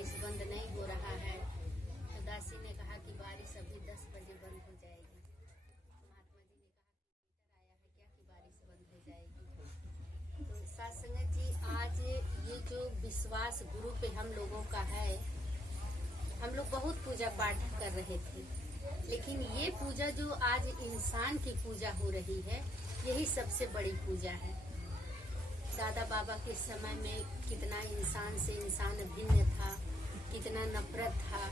बारिश बंद नहीं हो रहा है। तो दासी ने कहा कि बारिश अभी 10 बजे बंद हो जाएगी। महात्मा जी ने कहा कि लेटर आया है क्या कि बारिश बंद हो जाएगी। तो साथ संगत जी, आज ये जो विश्वास गुरु पे हम लोगों का है, हम लोग बहुत पूजा पाठ कर रहे थे, लेकिन ये पूजा जो आज इंसान की पूजा हो रही है, यही सबसे बड़ी पूजा है। दादा बाबा के समय में कितना इंसान से इंसान भिन्न था, कितना नफरत था,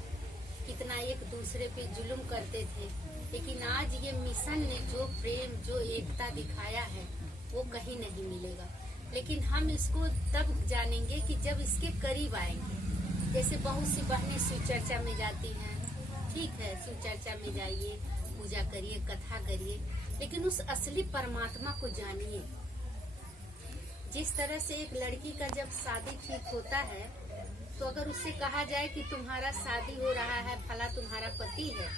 कितना एक दूसरे पे जुल्म करते थे। लेकिन आज ये मिशन ने जो प्रेम, जो एकता दिखाया है, वो कहीं नहीं मिलेगा। लेकिन हम इसको तब जानेंगे कि जब इसके करीब आएंगे। जैसे बहुत सी बहनें शिवचर्चा में जाती हैं, ठीक है, शिवचर्चा में जाइए, पूजा करिए, कथा करिए, लेकिन उस असली परमात्मा को जानिए। जिस तरह से एक लड़की का जब शादी ठीक होता है, तो अगर उससे कहा जाए कि तुम्हारा शादी हो रहा है, फला तुम्हारा पति है,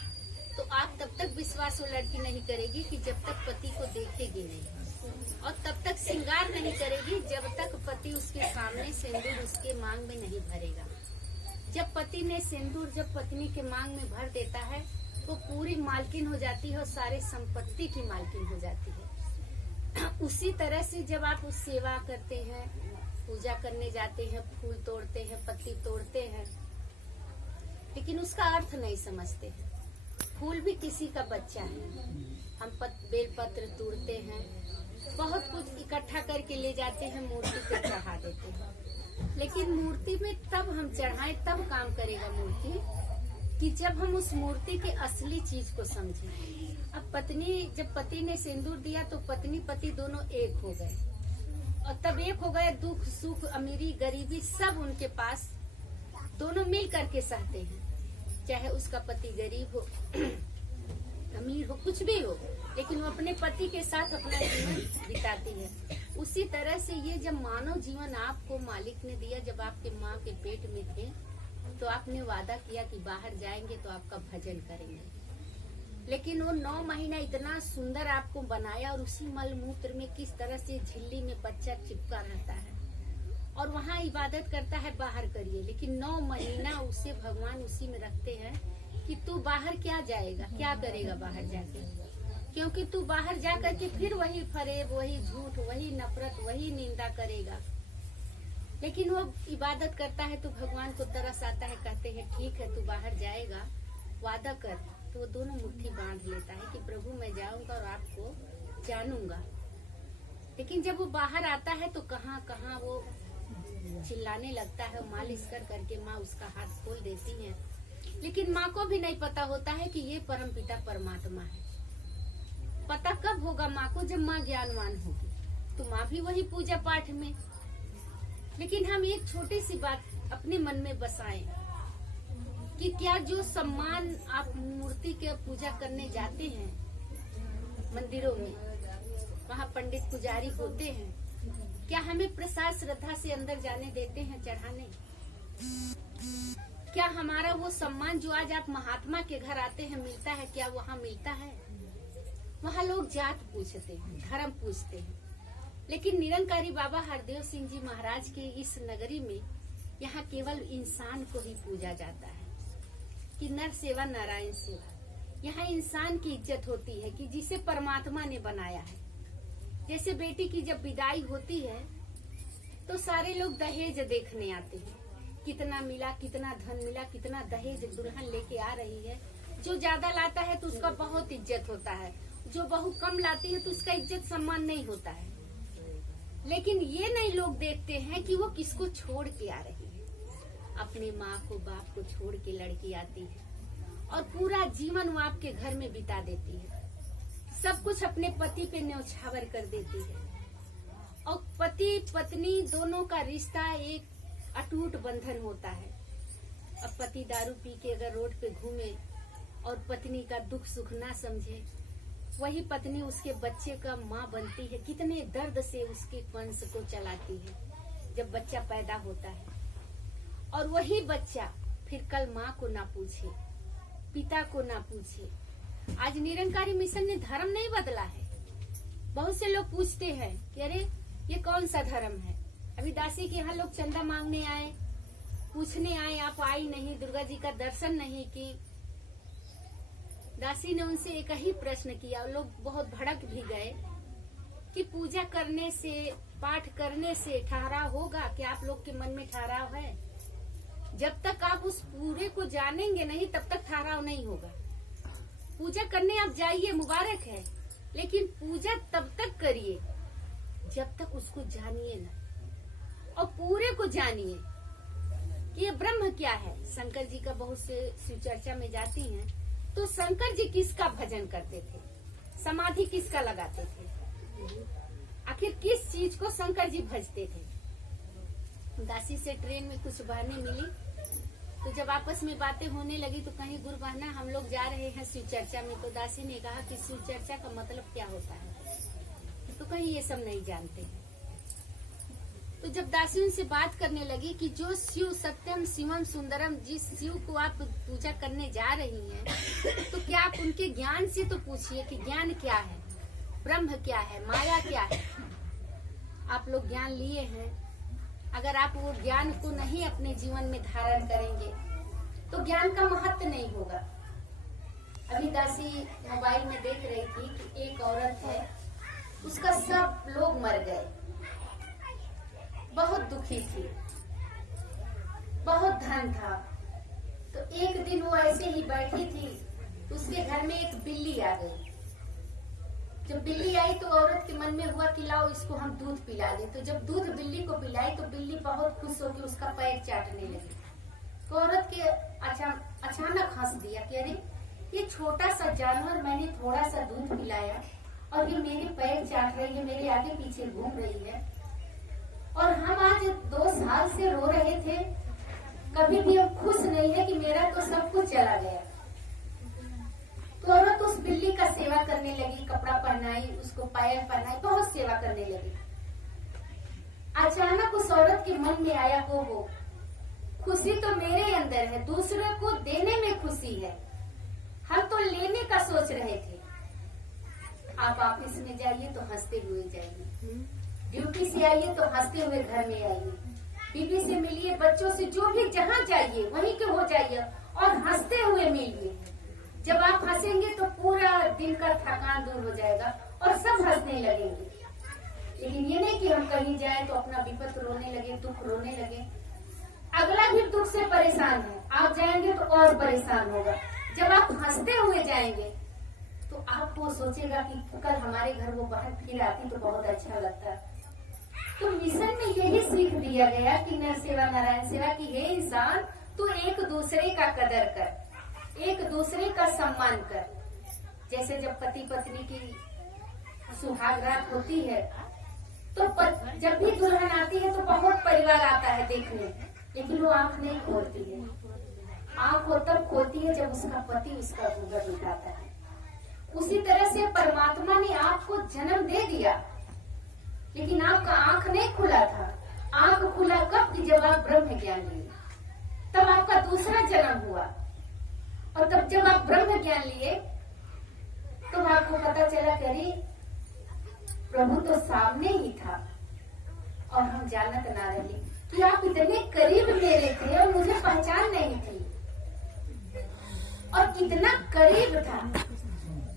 तो आप तब तक विश्वास वो लड़की नहीं करेगी कि जब तक पति को देखेगी नहीं, और तब तक श्रृंगार नहीं करेगी जब तक पति उसके सामने सिंदूर उसके मांग में नहीं भरेगा। जब पति ने सिंदूर जब पत्नी के मांग में भर देता है, तो पूरी मालकिन हो जाती है और सारे संपत्ति की मालकिन हो जाती है। उसी तरह से जब आप उस सेवा करते हैं, पूजा करने जाते हैं, फूल तोड़ते हैं, पत्ती तोड़ते हैं, लेकिन उसका अर्थ नहीं समझते हैं। फूल भी किसी का बच्चा है। हम बेलपत्र तोड़ते हैं, बहुत कुछ इकट्ठा करके ले जाते हैं, मूर्ति पे चढ़ा देते हैं। लेकिन मूर्ति में तब हम चढ़ाएं, तब काम करेगा मूर्ति, कि जब हम उस मूर्ति के असली चीज को समझें। अब जब पति ने सिंदूर दिया तो पत्नी पति दोनों एक हो गए, और तब एक हो गए, दुख सुख अमीरी गरीबी सब उनके पास, दोनों मिल करके सहते हैं। चाहे उसका पति गरीब हो, अमीर हो, कुछ भी हो, लेकिन वो अपने पति के साथ अपना जीवन बिताती है। उसी तरह से ये जब मानव जीवन आपको मालिक ने दिया, जब आपके माँ के पेट में थे, तो आपने वादा किया कि बाहर जाएंगे तो आपका भजन करेंगे। लेकिन वो 9 महीना इतना सुंदर आपको बनाया, और उसी मल मूत्र में किस तरह से झिल्ली में बच्चा चिपका रहता है और वहाँ इबादत करता है, बाहर करिए। लेकिन 9 महीना उसे भगवान उसी में रखते हैं कि तू बाहर क्या जाएगा, क्या करेगा बाहर जाके, क्योंकि तू बाहर जा करके फिर वही फरेब, वही झूठ, वही नफरत, वही निंदा करेगा। लेकिन वो इबादत करता है तो भगवान को तरस आता है, कहते हैं ठीक है तू बाहर जाएगा, वादा कर। तो वो दोनों मुट्ठी बांध लेता है कि प्रभु मैं जाऊंगा और आपको जानूंगा। लेकिन जब वो बाहर आता है तो कहाँ कहाँ वो चिल्लाने लगता है, मालिश कर करके माँ उसका हाथ खोल देती है। लेकिन माँ को भी नहीं पता होता है कि ये परमपिता परमात्मा है। पता कब होगा माँ को? जब माँ ज्ञानवान होगी, तो माँ भी वही पूजा पाठ में। लेकिन हम एक छोटी सी बात अपने मन में बसाएं कि क्या जो सम्मान आप मूर्ति के पूजा करने जाते हैं मंदिरों में, वहाँ पंडित पुजारी होते हैं, क्या हमें प्रसाद श्रद्धा से अंदर जाने देते हैं चढ़ाने? क्या हमारा वो सम्मान जो आज आप महात्मा के घर आते हैं मिलता है, क्या वहाँ मिलता है? वहाँ लोग जात पूछते हैं, धर्म पूछते हैं। लेकिन निरंकारी बाबा हरदेव सिंह जी महाराज के इस नगरी में यहाँ केवल इंसान को ही पूजा जाता है कि नर सेवा नारायण सेवा। यहाँ इंसान की इज्जत होती है कि जिसे परमात्मा ने बनाया है। जैसे बेटी की जब विदाई होती है तो सारे लोग दहेज देखने आते हैं, कितना मिला, कितना धन मिला, कितना दहेज दुल्हन लेके आ रही है। जो ज्यादा लाता है तो उसका बहुत इज्जत होता है, जो बहुत कम लाती है तो उसका इज्जत सम्मान नहीं होता है। लेकिन ये नहीं लोग देखते हैं कि वो किसको छोड़ के आ रही है। अपने माँ को, बाप को छोड़ के लड़की आती है और पूरा जीवन वो आपके घर में बिता देती है, सब कुछ अपने पति पे न्यौछावर कर देती है। और पति पत्नी दोनों का रिश्ता एक अटूट बंधन होता है। अब पति दारू पी के अगर रोड पे घूमे और पत्नी का दुख सुख ना समझे, वही पत्नी उसके बच्चे का माँ बनती है, कितने दर्द से उसके वंश को चलाती है जब बच्चा पैदा होता है। और वही बच्चा फिर कल माँ को ना पूछे, पिता को ना पूछे। आज निरंकारी मिशन ने धर्म नहीं बदला है। बहुत से लोग पूछते हैं कि अरे ये कौन सा धर्म है। अभी दासी के यहाँ लोग चंदा मांगने आए पूछने आए, आप आई नहीं, दुर्गा जी का दर्शन नहीं की। दासी ने उनसे एक ही प्रश्न किया, लोग बहुत भड़क भी गए कि पूजा करने से, पाठ करने से ठहराव होगा? क्या आप लोग के मन में ठहराव है? जब तक आप उस पूरे को जानेंगे नहीं तब तक ठहराव नहीं होगा। पूजा करने आप जाइए, मुबारक है, लेकिन पूजा तब तक करिए जब तक उसको जानिए ना, और पूरे को जानिए कि ये ब्रह्म क्या है। शंकर जी का बहुत से शिव चर्चा में जाती हैं, तो शंकर जी किसका भजन करते थे, समाधि किसका लगाते थे, आखिर किस चीज को शंकर जी भजते थे। दासी से ट्रेन में कुछ बहनें मिली, तो जब आपस में बातें होने लगी तो कहीं गुरु बहना हम लोग जा रहे हैं शिव चर्चा में, तो दासी ने कहा कि शिव चर्चा का मतलब क्या होता है, तो कहीं ये सब नहीं जानते। तो जब दासी उनसे बात करने लगी कि जो शिव सत्यम शिवम सुंदरम, जिस शिव को आप पूजा करने जा रही हैं, तो क्या आप उनके ज्ञान से तो पूछिए कि ज्ञान क्या है, ब्रह्म क्या है, माया क्या है। आप लोग ज्ञान लिए हैं, अगर आप वो ज्ञान को नहीं अपने जीवन में धारण करेंगे तो ज्ञान का महत्व नहीं होगा। अभी दासी मोबाइल में देख रही थी कि एक औरत है, उसका सब लोग मर गए, बहुत दुखी थी, बहुत धन था। तो एक दिन वो ऐसे ही बैठी थी, उसके घर में एक बिल्ली आ गई। जब बिल्ली आई तो औरत के मन में हुआ कि लाओ इसको हम दूध पिला दे। तो जब दूध बिल्ली को पिलाई तो बिल्ली बहुत खुश होकर उसका पैर चाटने लगी। तो औरत के अचानक हंस दिया कि अरे ये छोटा सा जानवर, मैंने थोड़ा सा दूध पिलाया और ये मेरे पैर चाट रही है, मेरे आगे पीछे घूम रही है, और हम आज 2 साल से रो रहे थे, कभी भी हम खुश नहीं है कि मेरा तो सब कुछ चला गया। तो औरत उस बिल्ली का सेवा करने लगी, कपड़ा पहनाई, उसको पायल पहनाई, बहुत सेवा करने लगी। अचानक उस औरत के मन में आया, हो खुशी तो मेरे अंदर है, दूसरे को देने में खुशी है, हम तो लेने का सोच रहे थे। आप ऑफिस में जाइए तो हंसते हुए जाइए, ड्यूटी से आइए तो हंसते हुए घर में आइए, बीवी से मिलिए, बच्चों से, जो भी जहाँ जाइए वहीं के हो जाइए और हंसते हुए मिलिए। जब आप हंसेंगे तो पूरा दिन का थकान दूर हो जाएगा और सब हंसने लगेंगे। लेकिन ये नहीं कि हम कहीं जाए तो अपना विपत रोने लगे, दुख रोने लगे। अगला भी दुख से परेशान है, आप जाएंगे तो और परेशान होगा। जब आप हंसते हुए जाएंगे तो आपको सोचेगा कि कल हमारे घर वो बहन फिर आती तो बहुत अच्छा लगता। तो मिशन में यही सीख दिया गया कि नर सेवा नारायण सेवा की, हे इंसान तू एक दूसरे का कदर कर, एक दूसरे का सम्मान कर। जैसे जब पति पत्नी की सुहाग रात होती है तो जब भी दुल्हन आती है तो बहुत परिवार आता है देखने, लेकिन वो आंख नहीं खोलती है। आंख वो तब खोलती है जब उसका पति उसका घूंघट उठाता है। उसी तरह से परमात्मा ने आपको जन्म दे दिया, लेकिन आपका आंख नहीं खुला था। आंख खुला कब? कि जब आप ब्रह्म ज्ञान लिए, तब आपका दूसरा जन्म हुआ। और तब जब आप ब्रह्म ज्ञान लिए तो आपको पता चला कि अरे प्रभु तो सामने ही था और हम जानत ना रहे कि आप इतने करीब मेरे थे और मुझे पहचान नहीं थी, और इतना करीब था।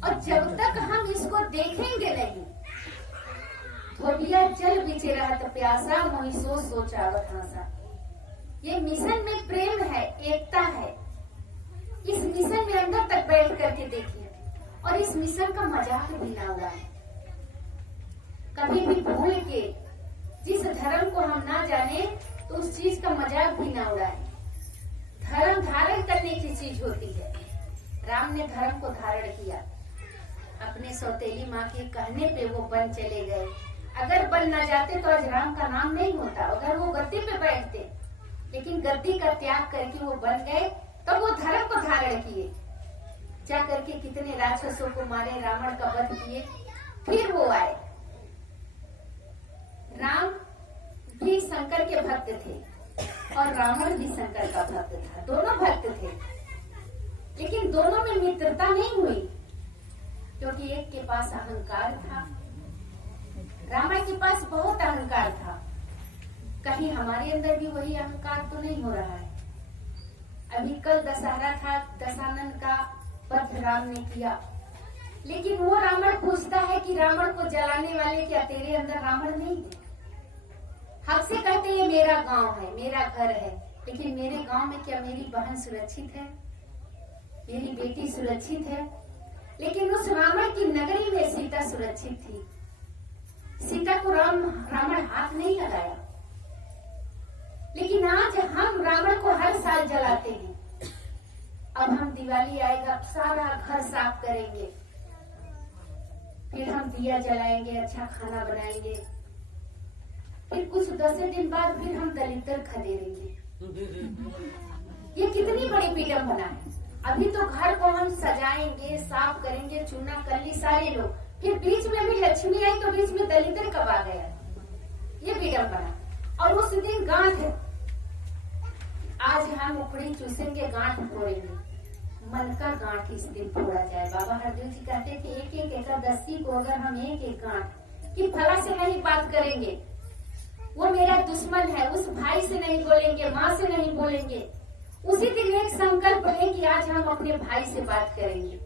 और जब तक हम इसको देखेंगे नहीं, धोबिया जल बीचे रहत प्यासा, मोहि सोच सोचावत हासा। ये मिशन में प्रेम है, एकता है। इस मिशन में अंदर तक बैठ करके देखिए, और इस मिशन का मजाक भी ना उड़ाएं। कभी भी भूल के जिस धर्म को हम ना जाने तो उस चीज का मजाक भी ना उड़ाएं। धर्म धारण करने की चीज होती है। राम ने धर्म को धारण किया, अपने सौतेली माँ के कहने पे वो वन चले गए। अगर वन न जाते तो आज राम का नाम नहीं होता। अगर वो गद्दी पे बैठते, लेकिन गद्दी का त्याग करके वो बन गए, तब वो धर्म को धारण किए। जा करके कितने राक्षसों को मारे, रावण का वध किए, फिर वो आए। राम भी शंकर के भक्त थे और रावण भी शंकर का भक्त था। दोनों भक्त थे, लेकिन दोनों में मित्रता नहीं हुई, क्योंकि एक के पास अहंकार था, रावण के पास बहुत अहंकार था। कहीं हमारे अंदर भी वही अहंकार तो नहीं हो रहा है? अभी कल दशहरा था, दशानन का वध राम ने किया, लेकिन वो रावण पूछता है कि रावण को जलाने वाले क्या तेरे अंदर रावण नहीं है? हमसे कहते ये मेरा गांव है, मेरा घर है, लेकिन मेरे गांव में क्या मेरी बहन सुरक्षित है, मेरी बेटी सुरक्षित है? लेकिन उस रावण की नगरी में सीता सुरक्षित थी। सीता को रावण हाथ नहीं लगाया। लेकिन आज हम रावण को हर साल जलाते हैं। अब हम दिवाली आएगा, सारा घर साफ करेंगे, फिर हम दिया जलाएंगे, अच्छा खाना बनाएंगे, फिर कुछ 10 दिन बाद फिर हम दलितर खदेड़ेंगे। ये कितनी बड़ी विडंबना है। अभी तो घर को हम सजाएंगे, साफ करेंगे, चूना कल्ली सारे लोग, फिर बीच में भी लक्ष्मी आई तो बीच में दलितर कब आ गया? ये विडंबना। और उस दिन गांठ, आज हम उखड़ी चूसेंगे, गांठ फोड़ेंगे। मन का गांठ इस दिन फोड़ा जाए। बाबा हरदेव जी कहते थे एक एक एकादशी को अगर हम एक एक गांठ कि फला से नहीं बात करेंगे, वो मेरा दुश्मन है, उस भाई से नहीं बोलेंगे, माँ से नहीं बोलेंगे, उसी दिन एक संकल्प लें कि आज हम अपने भाई से बात करेंगे,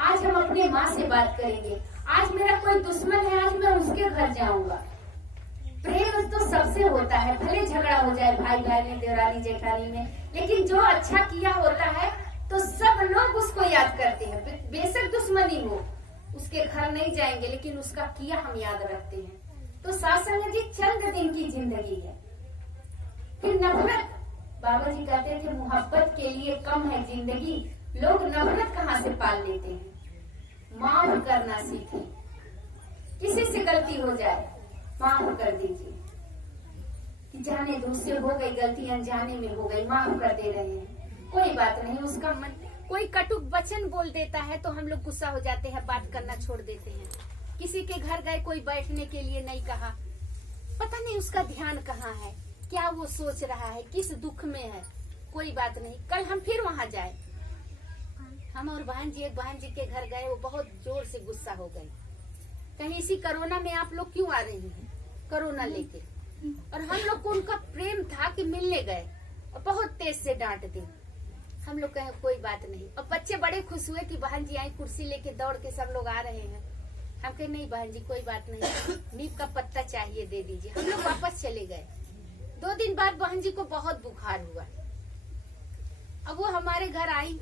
आज हम अपने माँ से बात करेंगे, आज मेरा कोई दुश्मन है, आज मैं उसके घर जाऊंगा। प्रेम तो सबसे होता है, भले झगड़ा हो जाए भाई भाई में, देवरानी जेठानी में, लेकिन जो अच्छा किया होता है तो सब लोग उसको याद करते हैं। बेशक दुश्मनी हो, उसके घर नहीं जाएंगे, लेकिन उसका किया हम याद रखते हैं। तो सासंग जी चंद दिन की जिंदगी है। फिर नफरत, बाबा जी कहते थे मोहब्बत के लिए कम है जिंदगी, लोग नफरत कहाँ से पाल लेते हैं। माफ करना सीखें, किसी से गलती हो जाए माफ कर दीजिए, जाने दो, उससे हो गई गलती, अनजाने में हो गई, माफ कर दे रहे हैं, कोई बात नहीं। उसका मन, कोई कटुक वचन बोल देता है तो हम लोग गुस्सा हो जाते हैं, बात करना छोड़ देते हैं। किसी के घर गए, कोई बैठने के लिए नहीं कहा, पता नहीं उसका ध्यान कहाँ है, क्या वो सोच रहा है, किस दुख में है, कोई बात नहीं। कल हम फिर वहाँ जाए, हम और बहन जी एक बहन जी के घर गए, वो बहुत जोर से गुस्सा हो गई, कहीं इसी कोरोना में आप लोग क्यों आ रही हैं, कोरोना लेके। और हम लोग को उनका प्रेम था कि मिलने गए और बहुत तेज से डांट दी। हम लोग कहे कोई बात नहीं, और बच्चे बड़े खुश हुए कि बहन जी आई, कुर्सी लेके दौड़ के सब लोग आ रहे हैं। हम कहे नहीं बहन जी कोई बात नहीं, नीम का पत्ता चाहिए दे दीजिए। हम लोग वापस चले गए। 2 दिन बाद बहन जी को बहुत बुखार हुआ। अब वो हमारे घर आई,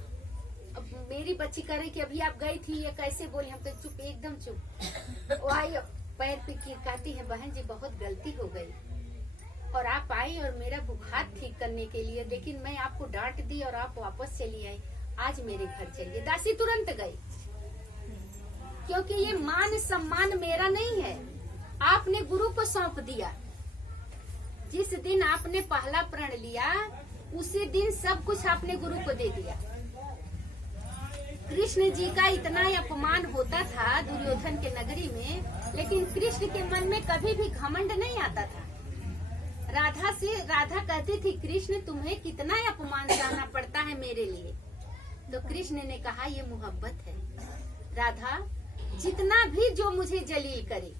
अब मेरी बच्ची कह रही कि अभी आप गई थी, ये कैसे बोली? हम कहे चुप, एकदम चुप। वो आई, पैर पे कहती है बहन जी बहुत गलती हो गई, और आप आई और मेरा बुखार ठीक करने के लिए, लेकिन मैं आपको डांट दी और आप वापस चली आई, आज मेरे घर चलिए। दासी तुरंत गई, क्योंकि ये मान सम्मान मेरा नहीं है, आपने गुरु को सौंप दिया। जिस दिन आपने पहला प्रण लिया उसी दिन सब कुछ आपने गुरु को दे दिया। कृष्ण जी का इतना अपमान होता था दुर्योधन के नगरी में, लेकिन कृष्ण के मन में कभी भी घमंड नहीं आता था। राधा कहती थी कृष्ण तुम्हें कितना अपमान सहना पड़ता है मेरे लिए। तो कृष्ण ने कहा ये मोहब्बत है राधा, जितना भी जो मुझे जलील करे,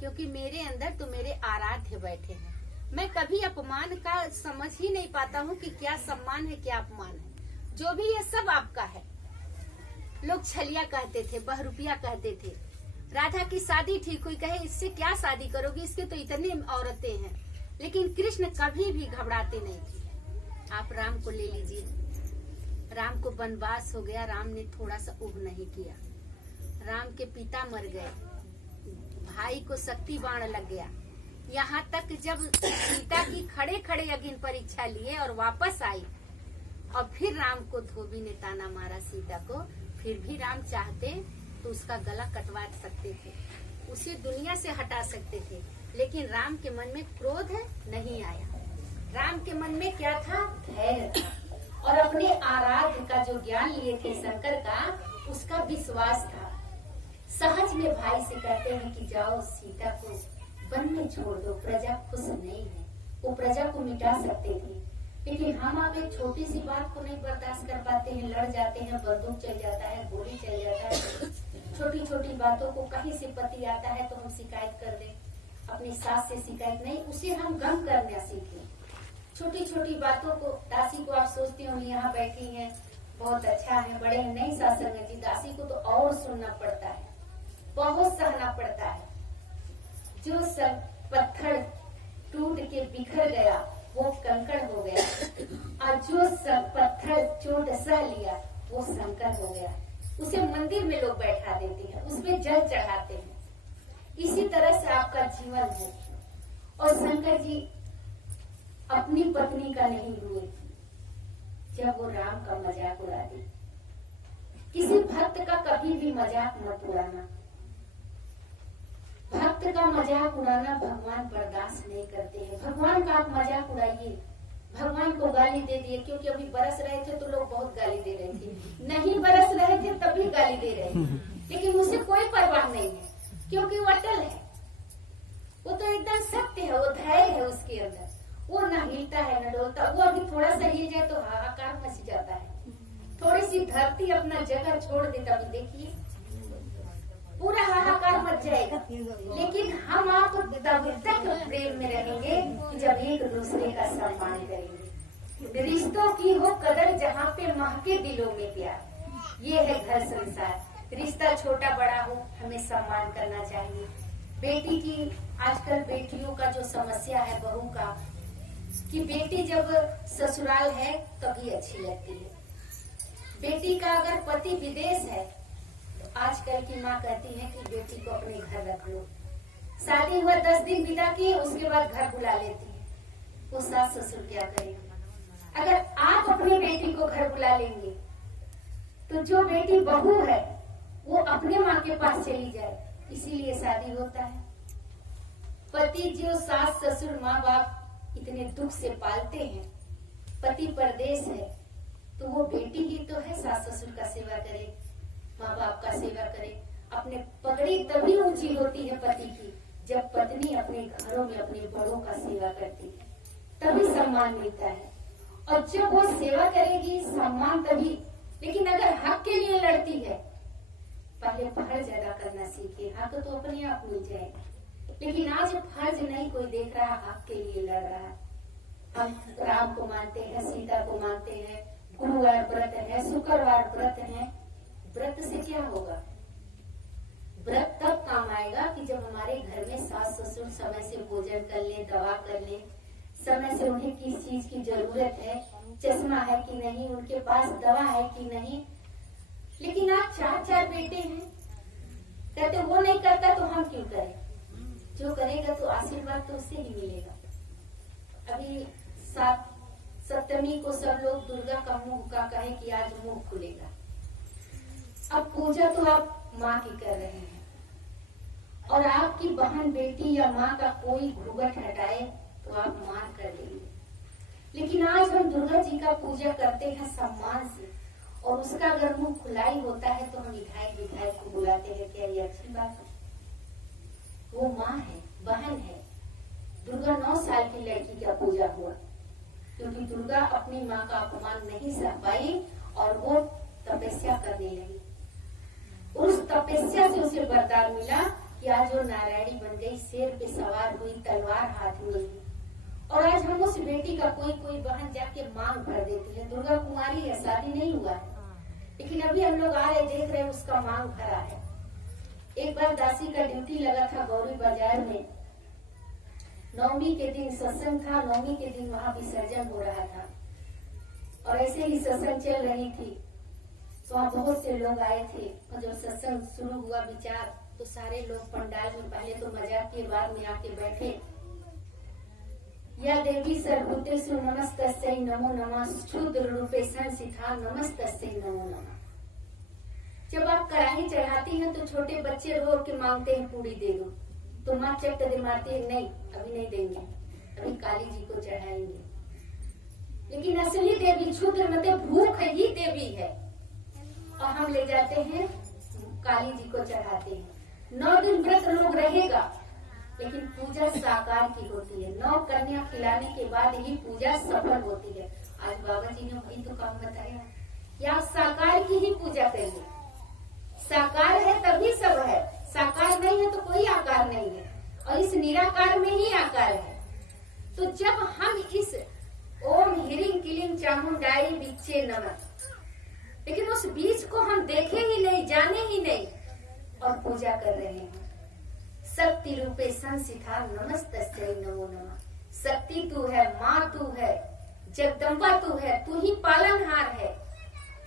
क्योंकि मेरे अंदर तो मेरे आराध्य बैठे हैं। मैं कभी अपमान का समझ ही नहीं पाता हूँ कि क्या सम्मान है क्या अपमान है। जो भी है सब आपका है। लोग छलिया कहते थे, बहरूपिया कहते थे। राधा की शादी ठीक हुई, कहे इससे क्या शादी करोगी, इसके तो इतने औरतें हैं। लेकिन कृष्ण कभी भी घबराते नहीं थे। आप राम को ले लीजिए, राम को वनवास हो गया, राम ने थोड़ा सा उब नहीं किया। राम के पिता मर गए, भाई को शक्ति बाण लग गया, यहाँ तक जब सीता की खड़े खड़े अग्नि परीक्षा लिए और वापस आई, और फिर राम को धोबी ने ताना मारा सीता को, फिर भी राम चाहते तो उसका गला कटवा सकते थे, उसे दुनिया से हटा सकते थे। लेकिन राम के मन में क्रोध नहीं आया। राम के मन में क्या था? धैर्य था, और अपने आराध्य का जो ज्ञान लिए थे शंकर का, उसका विश्वास था। सहज में भाई से कहते हैं कि जाओ सीता को वन में छोड़ दो, प्रजा खुश नहीं है। वो प्रजा को मिटा सकते थे, लेकिन हम आप एक छोटी सी बात को नहीं बर्दाश्त कर पाते हैं, लड़ जाते हैं, बंदूक चल जाता है, गोली चल जाता है। छोटी छोटी बातों को कहीं से पति आता है तो हम शिकायत कर दें, अपनी सास से शिकायत नहीं, उसे हम गम करना सीखें। छोटी छोटी बातों को दासी को आप सोचती होंगी यहाँ बैठी हैं बहुत अच्छा है, बड़े हैं, नहीं सास संगत जी, दासी को तो और सुनना पड़ता है, बहुत सहना पड़ता है। जो सब पत्थर टूट के बिखर गया वो कंकड़ हो गया, और जो सब पत्थर चोट सह लिया वो शंकर हो गया। उसे मंदिर में लोग बैठा देते हैं, उसमें जल चढ़ाते हैं। इसी तरह से आपका जीवन है। और शंकर जी अपनी पत्नी का नहीं हुए जब वो राम का मजाक उड़ा दी। किसी भक्त का कभी भी मजाक मत उड़ाना। भक्त का मजाक उड़ाना भगवान बर्दाश्त नहीं करते हैं। भगवान का आप मजाक उड़ाइए, भगवान को गाली दे दिए, क्योंकि अभी बरस रहे थे तो लोग बहुत गाली दे रहे थे, नहीं बरस रहे थे तभी गाली दे रहे थे, लेकिन मुझे कोई परवाह नहीं है, क्योंकि वो अटल है, वो तो एकदम सत्य है, वो धैर्य है उसके अंदर, वो न हिलता है न डोलता। वो अभी थोड़ा सा हिल जाए तो हाहाकार मच जाता है, थोड़ी सी धरती अपना जगह छोड़ दे तभी देखिए पूरा हाहाकार मच जाएगा। लेकिन हम आप तब तक प्रेम में रहेंगे जब एक दूसरे का सम्मान करेंगे। रिश्तों की हो कदर जहाँ पे महके दिलों में प्यार, ये है घर संसार। रिश्ता छोटा बड़ा हो हमें सम्मान करना चाहिए। बेटी की आजकल बेटियों का जो समस्या है बहू का, कि बेटी जब ससुराल है तभी अच्छी लगती है। बेटी का अगर पति विदेश है तो आजकल की माँ कहती है कि बेटी को अपने घर रख लो। शादी हुआ 10 दिन विदा किए, उसके बाद घर बुला लेती है। वो सास ससुर क्या करेगा? अगर आप अपनी बेटी को घर बुला लेंगे तो जो बेटी बहू है वो अपने माँ के पास चली जाए, इसीलिए शादी होता है। पति जो सास ससुर माँ बाप इतने दुख से पालते हैं, पति परदेश है तो वो बेटी ही तो है सास ससुर का सेवा करे, माँ बाप का सेवा करे। अपने पगड़ी तभी ऊंची होती है पति की जब पत्नी अपने घरों में अपने बड़ों का सेवा करती है, तभी सम्मान मिलता है। और जब वो सेवा करेगी सम्मान तभी। लेकिन अगर हक के लिए लड़ती है, पहले फर्ज अदा करना सीखे, हक तो अपने आप मिल जाएगा। लेकिन आज फर्ज नहीं कोई देख रहा, हक के लिए लड़ रहा है। हम राम को मानते हैं, सीता को मानते हैं, गुरुवार व्रत है, शुक्रवार व्रत है। व्रत से क्या होगा? व्रत तब काम आएगा कि जब हमारे घर में सास ससुर समय से भोजन कर ले, दवा कर ले, समय से उन्हें किस चीज की जरूरत है, चश्मा है कि नहीं, उनके पास दवा है कि नहीं। लेकिन आप 4 बेटे हैं, कहते वो नहीं करता तो हम क्यों करें? जो करेगा तो आशीर्वाद तो उससे ही मिलेगा। अभी 7 सप्तमी को सब लोग दुर्गा का मुंह का कहे कि आज मुंह खुलेगा। अब पूजा तो आप माँ की कर रहे हैं, और आपकी बहन बेटी या माँ का कोई घूंघट हटाए तो आप मार कर देंगे। लेकिन आज हम दुर्गा जी का पूजा करते हैं सम्मान से, और उसका अगर मुंह खुलाई होता है तो हम विधायक को बुलाते हैं। क्या ये अच्छी बात है? वो माँ है, बहन है। दुर्गा 9 साल की लड़की का पूजा हुआ, क्योंकि दुर्गा अपनी माँ का अपमान नहीं सह पाई और वो तपस्या करने लगी। उस तपस्या से उसे वरदान मिला कि आज वो नारायणी बन गई, शेर पे सवार हुई, तलवार हाथ में ली। और आज हम उस बेटी का कोई बहन जाके मांग भर देती है। दुर्गा कुमारी है, शादी नहीं हुआ है, लेकिन अभी हम लोग आ रहे देख रहे उसका मांग भरा है। एक बार दासी का ड्यूटी लगा था गौरी बाजार में, 9वीं के दिन सत्संग था, 9वीं के दिन वहाँ विसर्जन हो रहा था, और ऐसे ही सत्संग चल रही थी तो वहाँ बहुत से लोग आए थे। और जब सत्संग शुरू हुआ विचार, तो सारे लोग पंडाल में पहले तो मजाक के बाद में आके बैठे। या देवी सर्वभूतेषु नमस्तस्यै नमो नमः, क्षुद्र रूपे संस्थिता नमस्तस्यै नमो नमः। जब आप कढ़ाई चढ़ाती हैं तो छोटे बच्चे रो के मांगते हैं पूरी दे दो, तो माँ चट दे मारती है, नहीं अभी नहीं देंगे, अभी काली जी को चढ़ाएंगे। लेकिन असली देवी क्षुद्र मतलब भूख ही देवी है, और हम ले जाते हैं काली जी को चढ़ाते हैं। 9 दिन व्रत लोग रहेगा, लेकिन पूजा साकार की होती है। 9 कन्या खिलाने के बाद ही पूजा सफल होती है। आज बाबा जी ने वही तो काम बताया, या साकार की ही पूजा करिए। साकार है तभी सब है, साकार नहीं है तो कोई आकार नहीं है, और इस निराकार में ही आकार है। तो जब हम इस ओम ह्रीं क्लीं चामुंडाई बिच्चे नमः। लेकिन उस बीज को हम देखे ही नहीं, जाने ही नहीं और पूजा कर रहे हैं। शक्ति रूपे संसिथा नमस्तस्यै नमो नमः। शक्ति तू है, माँ तू है, जगदम्बा तू है, तू ही पालनहार है,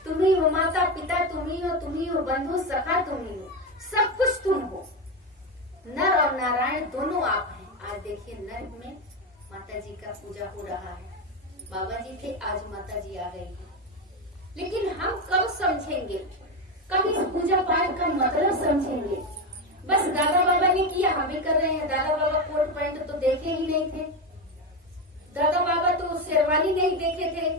तुम ही हो माता पिता, तुम ही हो बंधु सखा, तुम ही हो, सब कुछ तुम हो। नर और नारायण दोनों आप हैं। आज देखिए नर में माता जी का पूजा हो रहा है। बाबा जी थे, आज माता जी आ गई है। लेकिन हम कब समझेंगे, कब इस पूजा पाठ का मतलब समझेंगे? बस दादा बाबा ने किया, हम भी कर रहे हैं। दादा बाबा कोट पैंट तो देखे ही नहीं थे, दादा बाबा तो शेरवानी नहीं देखे थे।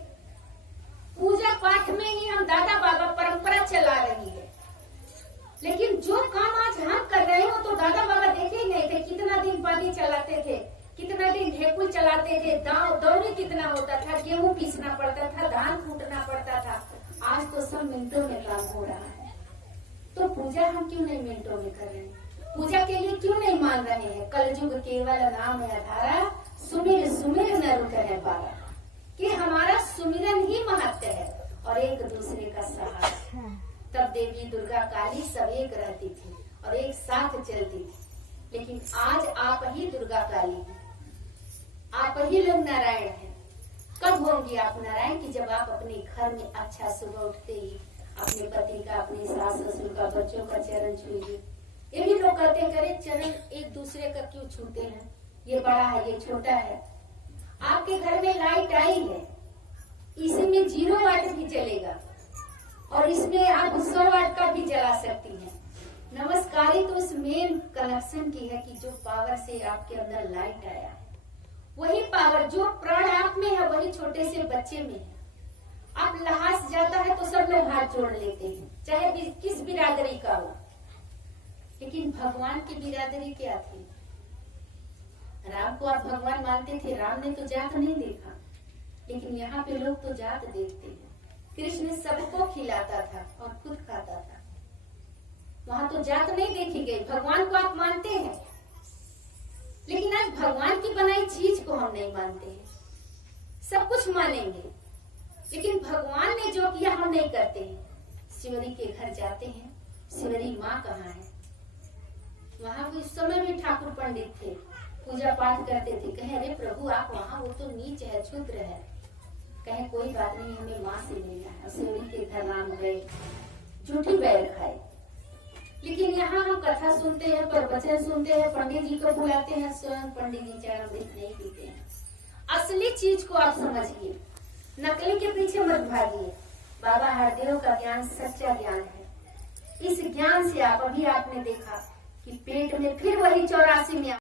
पूजा पाठ में ही हम दादा बाबा परंपरा चला रही है। लेकिन जो काम आज हम कर रहे हो तो दादा बाबा देखे ही नहीं थे। कितना दिन पानी चलाते थे, कितना दिन ढेकुल चलाते थे, दौरी कितना होता था, गेहूं पीसना पड़ता था, धान कूटना पड़ता था। आज तो सब मिनटों में काम हो रहा है। तो पूजा हम क्यों नहीं मिनटों में कर रहे हैं? पूजा के लिए क्यों नहीं मान रहे हैं? कलयुग केवल नाम आधारा, सुमिर सुमिर नर उतरे पारा। कि हमारा सुमिरन ही महत्व है और एक दूसरे का सहारा। तब देवी दुर्गा काली सब एक रहती थी और एक साथ चलती थी। लेकिन आज आप ही दुर्गा काली हैं, आप ही लोग नारायण हैं। कब होंगे आप नारायण? कि जब आप अपने घर में अच्छा सुबह उठते ही अपने पति का, अपने सास ससुर का, बच्चों का चरण छूइए। ये भी लोग कहते हैं, करे चरण एक दूसरे का क्यों छूते हैं, ये बड़ा है, ये छोटा है। आपके घर में लाइट आई है, इसी में 0 वाट भी चलेगा और इसमें आप 100 वाट का भी जला सकती हैं। नमस्कारी तो उस मेन कनेक्शन की है कि जो पावर से आपके अंदर लाइट आया है, वही पावर, जो प्राण आप में है वही छोटे से बच्चे में है। आप लहास जाता है तो सब लोग हाथ जोड़ लेते हैं, चाहे किस बिरादरी का हो। लेकिन भगवान की बिरादरी क्या थी? राम को आप भगवान मानते थे, राम ने तो जात नहीं देखा, लेकिन यहाँ पे लोग तो जात देखते हैं। कृष्ण सबको खिलाता था और खुद खाता था, वहां तो जात नहीं देखी गई। भगवान को आप मानते हैं, लेकिन आज भगवान की बनाई चीज को हम नहीं मानते हैं। सब कुछ मानेंगे, लेकिन भगवान ने जो किया हम नहीं करते हैं। शिवरी के घर जाते हैं, शिवरी माँ कहाँ है? वहाँ उस समय भी ठाकुर पंडित थे, पूजा पाठ करते थे। कहे अरे प्रभु आप वहाँ, वो तो नीच है, क्षुद्र है। कहे कोई बात नहीं, हमें माँ से मिलना है। शिवरी के घर राम गए, झूठी बैर खाए। लेकिन यहाँ हम कथा सुनते हैं, प्रवचन सुनते हैं, पंडित जी को बुलाते हैं, स्वयं पंडित जी चरणामृत नहीं पीते हैं। असली चीज को आप समझिए, नकली के पीछे मत भागिए। बाबा हरदेव का ज्ञान सच्चा ज्ञान है। इस ज्ञान से आप, अभी आपने देखा कि पेट में फिर वही 84 में